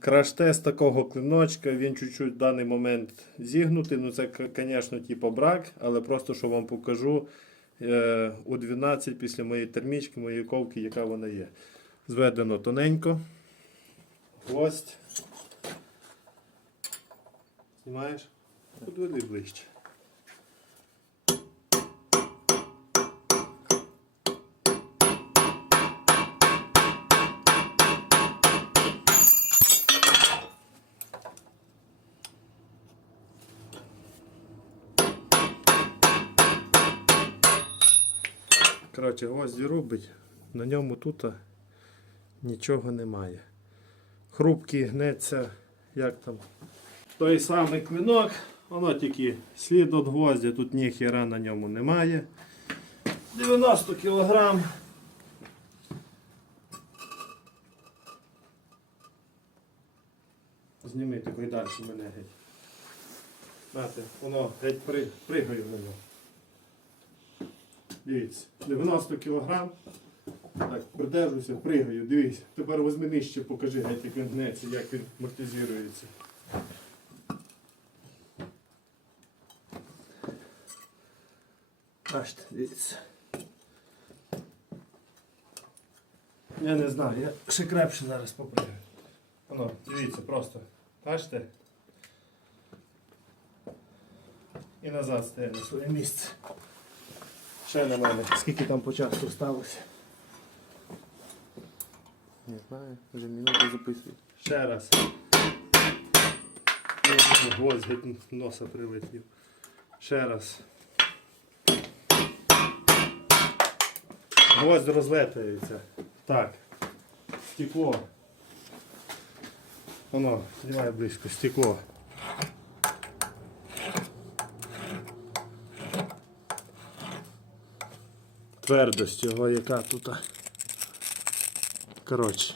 Краш-тест такого клиночка, він чуть-чуть в даний момент зігнутий. Ну це, звісно, типу брак, але просто що вам покажу е, у 12 після моєї термічки, моєї ковки, яка вона є. Зведено тоненько. Гвоздь. Знімаєш? Подведи ближче. Коротше, гвозді робить, на ньому тут нічого немає. Хрупкий гнеться, як там. Той самий клинок, воно тільки слід від гвоздя, тут ніхіра на ньому немає. 90 кг. Зніми такий далі мене геть. Знаєте, воно геть при, пригає на нього. Дивіться, 90 кг. Так, придержуйся, пригаю, дивись. Тепер возьми нижче, покажи, геть, як він гнеться, як він амортизується. Бачите, дивіться. Я не знаю, я ще крепше зараз попригаю. Воно, дивіться, просто. Бачите? І назад стає на своє місце. Ще на мене. Скільки там по часу сталося? Не знаю, вже минуту записую. Ще раз. Гвоздь геть носа прилетів. Ще раз. Гвоздь розлетається. Так. Стекло. Воно, знімай близько, стекло. Твердость його яка тут. Коротше.